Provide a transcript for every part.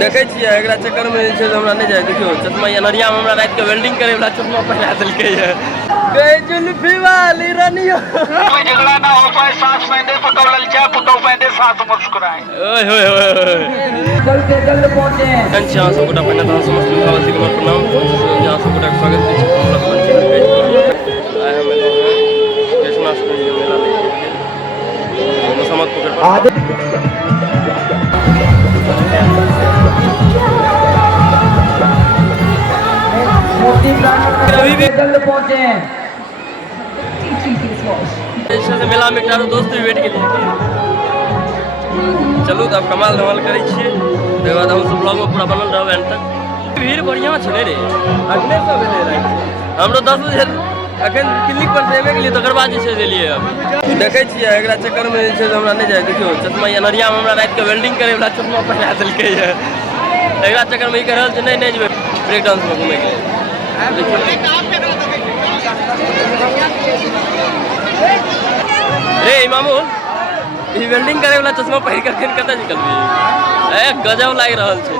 देखे छियै एकरा चक्कर में जे छै से हमरा नहीं जाए। देखियो चश्मा अनहरिया में हमरा रात के वेल्डिंग करे वाला चश्मा पहना देलकै है। गए जुल्फी वाली रनियो कोई झगड़ा ना हो पाए, सांस पहने पुटो ललचा, पुटो पहने साथ मुस्कुराए। ओए होए होए कल के कल पहुंचे कंचा सबटा पहना था समस्त मुखावासी के प्रणाम। जहां सबटा स्वागत छै कमला मंच पे। आए हम लोग कृष्णाष्टमी मेला लेके मुसम्मत पकड़ अभी भी कल पहुंचे हैं। मेला में चारों दोस्त भी वेट के लिए चलू तो अब कमाल धमाल करे छिए। तकर बाद हम सब ब्लॉग में पूरा बनल रहब एंड तक। भीड़ बढ़िया छै रे अगले सब एले रहे हमरो 10 बजे अखन क्लिनिक पर देवे के लिए तकर बाद जे छै देलिए। अब देखे छिए एकरा चक्कर में जे छै से हमरा नहीं जाए। देखियो चश्मा अनहरिया में हमरा रात के वेल्डिंग करे वाला चश्मा पहना देलकै है। एकरा चक्कर में ई कह रहल छै नहीं जेबै ब्रेक डांस में घूमे के। रे मामू ई वेल्डिंग करे वाला चश्मा पहिर के केन कतऽ निकलबी? ए गजब लाग रहल छै।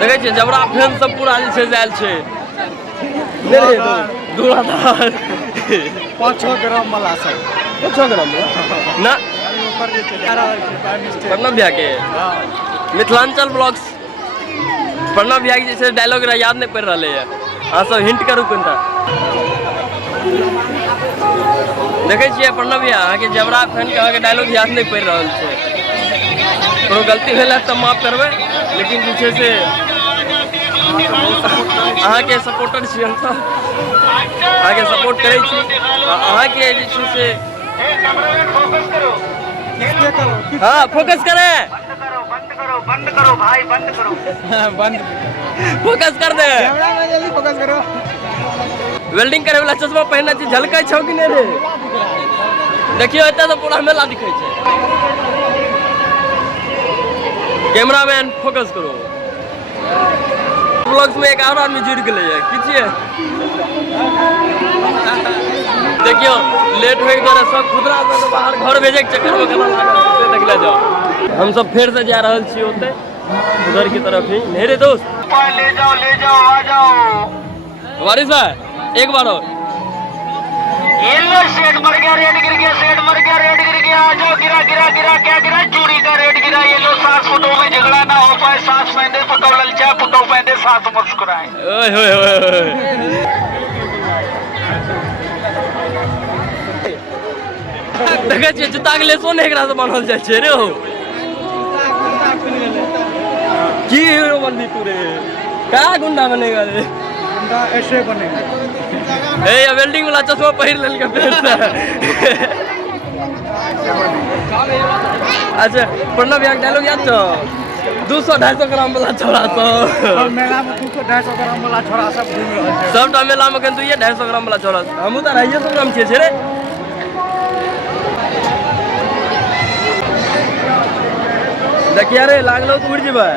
देखे छियै जबरा फैन सब पूरा जे छै जायल छै। रे दूराधार 5-6 ग्राम वाला सब 6 ग्राम ना ऊपर जे चला रहल छै टाइम मिस्टेक। प्रणव भैया के मिथिलांचल ब्लॉग्स प्रणव भैया के जैसे डायलॉग याद नहीं पड़ रहा है। अहाँ सब हिंट करू कनिटा। देखे छियै प्रणव भैया अहाँके जबरा फैन के अहाँके डायलॉग याद नहीं पड़ रहा है। कोनो गलती भेल तो माफ करबै, लेकिन जे छै से अहाँके सपोर्टर छी हम सब, अहाँके सपोर्ट करै छी। अहाँके जे छै से हाँ फोकस करें, बंद करो भाई, बंद करो। बंद फोकस कर दे। कैमरा में जल्दी फोकस करो। वेल्डिंग करे वाला चश्मा पहनना छी झलकै छौ कि नहीं रे? देखियो एतऽ तो पूरा मेला दिखै छै। कैमरामैन फोकस करो। ब्लॉग्स में एक और आदमी जुड़ गए है की छियै? देखियो लेट होए के द्वारा सब खुदरा से बाहर घर भेजे के चक्कर में केना लागल से देख ले जाओ। हम सब फिर से जा रहल छी ओते उधर की तरफ ही। नहीं रे दोस्त ले जाओ आ जाओ। वारिस भाई एक बार और येलो शेड मर गया, रेड गिर गया, शेड मर गया, रेड गिर गया। आ जाओ गिरा क्या गिरा? चूड़ी का रेड गिरा। येलो सांस फुटो में झगड़ा ना हो पाए, सांस पहने पुटो ललचा, पुटो पहने साथ मुस्कुराए। ओए होए होए देखे छियै जूता के लेसो नहीं एकरा से बांधल जाइ छै रे हो। की हीरो बनबी तू रे? का गुंडा बनेगा रे? गुंडा ऐसे बनेगा। ए वेल्डिंग वाला चश्मा पहिर लेलकै फेर से। अच्छा प्रणव भैया के डायलॉग याद छौ? 200-250 ग्राम वाला छोड़ा तो मेला में 200-250 ग्राम वाला छोरा सब घूम रहल छै। सबटा मेला में कन तू ये 250 ग्राम वाला छोड़ा। हमहू तो 250 ग्राम छियै रे। देखिया रे लागलो तो उड़ जेबै।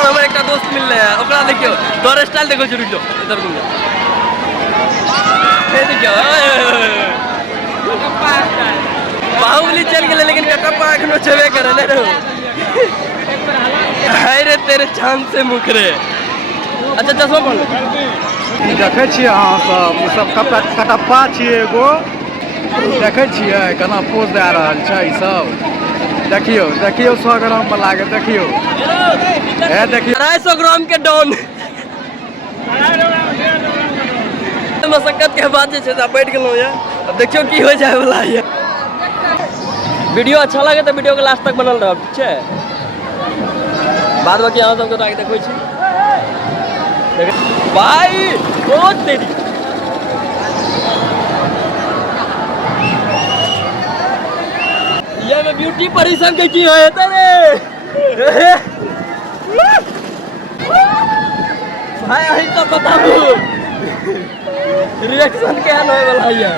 हमारे एक दोस्त मिल रहे हैं ओकरा देखियो तोर स्टाइल देखो जरूर जो इधर घूम जा। ये देखियो बाहुबली चल गेले लेकिन कटप्पा एखनो छेबे करे ने रे। हाय रे तेरे चांद से मुख रे। अच्छा चश्मा पहन ले। देखै छियै अहाँ सब कटप्पा छियै एगो। देखै छियै केना पोज दए रहल छै ई सब। देखियो 100 ग्राम वाला के देखियो। देखियो 250 ग्राम के डॉन मशक्कत के बाद जे छै बैठ गेलहुँ ये। अब देखियो की हो जाए वाला ये। वीडियो अच्छा लगे तो वीडियो के लास्ट तक बनल रहब ठीक छै। बाद बाकी अहाँ सबके आगे देखबै छी भाई बहुत देरी। ये में ब्यूटी परिसन के की होय रे भाई अही तो बताबू रिएक्शन केहन होय वाला ये।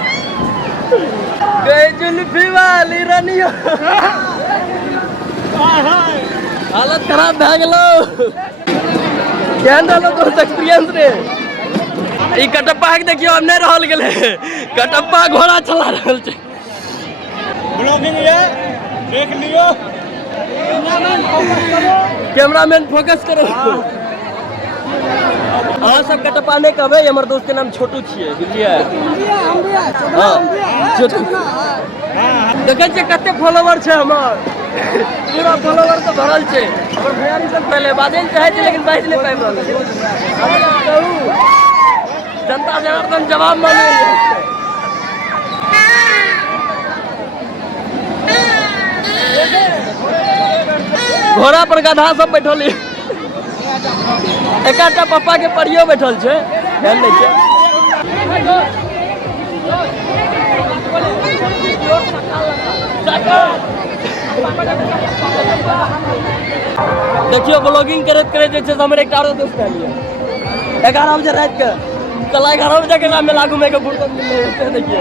गए जुल्फी वाली रनियो हालत खराब भए गेलो। केहन रहलो तोहर एक्सपीरियंस रे? ई कटप्पा के देखियो अब नहीं रहल गेले, कटप्पा घोड़ा चला रहल छै। ब्लॉगिंग ये देख लियो, कैमरामैन फोकस करो। अहाँ सब कटप्पा नहीं कहबै, हमर दोस्त के नाम छोटू छियै, बुझलियै? हाँ छोटू। देखै छियै कते फॉलोवर छै हमर, पूरा फॉलोवर तो भरल छै। और भैयारी सब पहले बाजै चाहै छै लेकिन बाजि नहीं पाबि रहल छै। जनता जनार्दन जवाब मांगे। घोड़ा पर गधा सब बैठल, एकाटा पप्पा के परियो बैठल छै, ध्यान नहीं छै। देखियो ब्लॉगिंग करैत करैत जे छै से हमर एकटा आरो दोस्त आइल है 11 बजे रात के, कल 11 बजे के मेला घूमे के फुर्सत मिले है। देखिए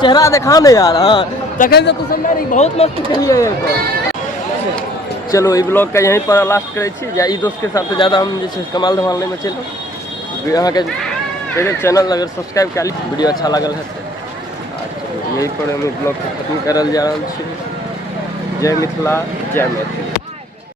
चेहरा देखा नहीं यार। हाँ तखन से तू सब नहीं बहुत मस्त कहिए। चलो ई ब्लॉग का यहीं पर लास्ट करे छी। या ई दोस्त के साथ ज़्यादा हम जैसे कमाल धमाल नहीं में चल। यहाँ के मेरे चैनल अगर सब्सक्राइब कर ली, वीडियो अच्छा लगल है तो यहीं पर हम ब्लॉग खत्म करल जा रहा छी। जय मिथिला, जय मैथिली।